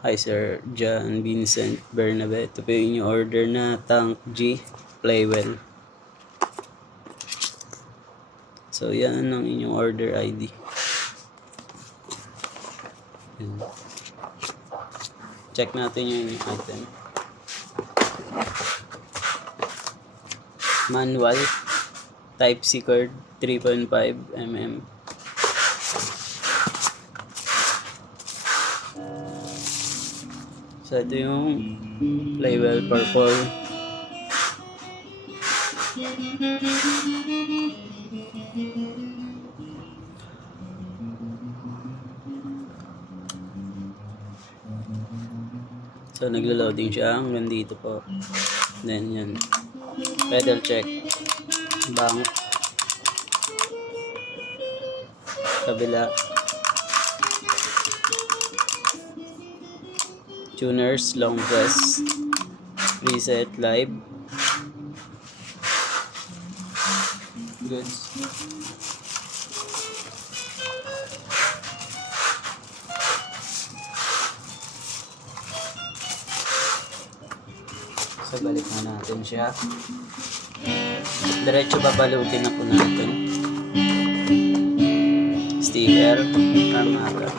Hi Sir John Vincent Bernabe. Ito po yung inyong order na Tank G Playwell. So yan ang inyong order ID. Yan. Check natin yung item. Manual Type C cord 3.5 mm. So ito yung Playwell purple. So naglo-loading siya hanggang dito po. Then yan. Pedal check. Bank. Kabila. Tuners, long press, reset, live, goods. So balik na natin siya. Diretso babalutin na po natin. Sticker, armada.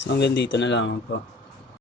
So hanggang dito na lang po.